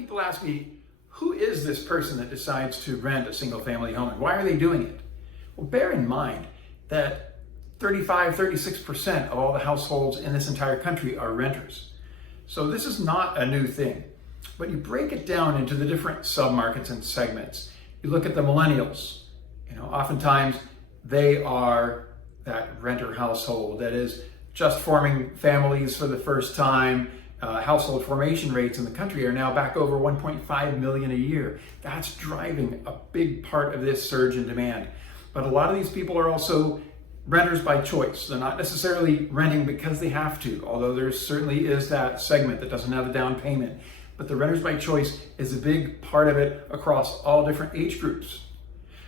people ask me, who is this person that decides to rent a single family home and why are they doing it? Well, bear in mind that 36% of all the households in this entire country are renters. So this is not a new thing, but you break it down into the different submarkets and segments. You look at the millennials, oftentimes they are that renter household that is just forming families for the first time. Household formation rates in the country are now back over 1.5 million a year. That's driving a big part of this surge in demand. But a lot of these people are also renters by choice. They're not necessarily renting because they have to, although there certainly is that segment that doesn't have a down payment. But the renters by choice is a big part of it across all different age groups.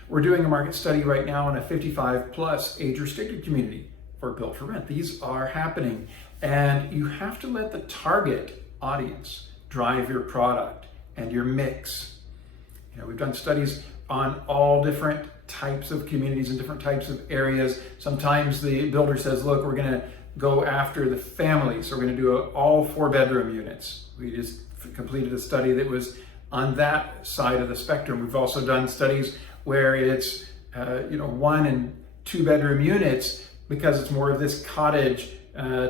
We're doing a market study right now in a 55 plus age restricted community for built for rent. These are happening, and you have to let the target audience drive your product and your mix. We've done studies on all different types of communities and different types of areas. Sometimes the builder says, look, we're going to go after the families. So we're going to do all 4-bedroom units. We just completed a study that was on that side of the spectrum. We've also done studies where it's 1 and 2-bedroom units because it's more of this cottage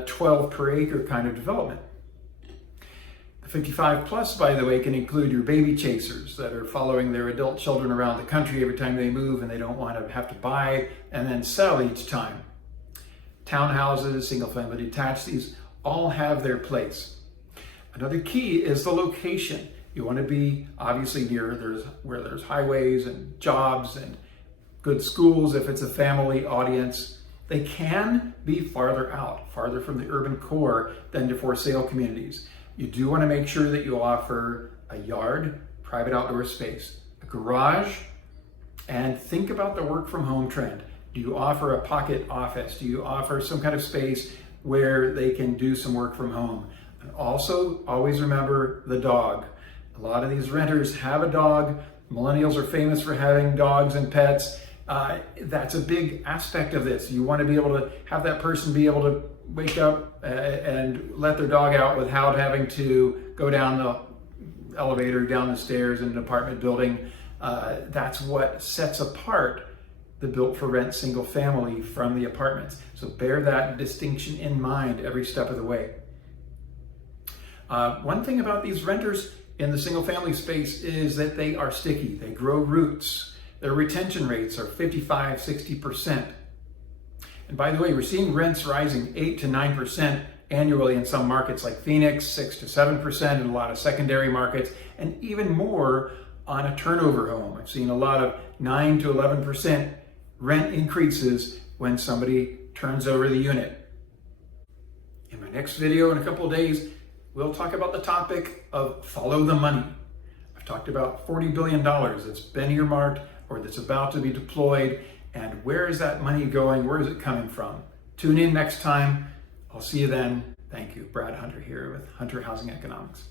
12 per acre kind of development. The 55 plus, by the way, can include your baby chasers that are following their adult children around the country every time they move and they don't want to have to buy and then sell each time. Townhouses, single family detached, these all have their place. Another key is the location. You want to be obviously near where there's highways and jobs and good schools if it's a family audience. They can be farther out, farther from the urban core than your for sale communities. You do want to make sure that you offer a yard, private outdoor space, a garage, and think about the work from home trend. Do you offer a pocket office? Do you offer some kind of space where they can do some work from home? And also, always remember the dog. A lot of these renters have a dog. Millennials are famous for having dogs and pets. That's a big aspect of this. You want to be able to have that person be able to wake up and let their dog out without having to go down the elevator, down the stairs in an apartment building. That's what sets apart the built for rent single family from the apartments. So bear that distinction in mind every step of the way. One thing about these renters in the single family space is that they are sticky. They grow roots. Their retention rates are 55, 60%. And by the way, we're seeing rents rising 8 to 9% annually in some markets like Phoenix, 6 to 7% in a lot of secondary markets, and even more on a turnover home. I've seen a lot of 9 to 11% rent increases when somebody turns over the unit. In my next video in a couple of days, we'll talk about the topic of follow the money. I've talked about $40 billion that's been earmarked or that's about to be deployed, and where is that money going? Where is it coming from? Tune in next time. I'll see you then. Thank you. Brad Hunter here with Hunter Housing Economics.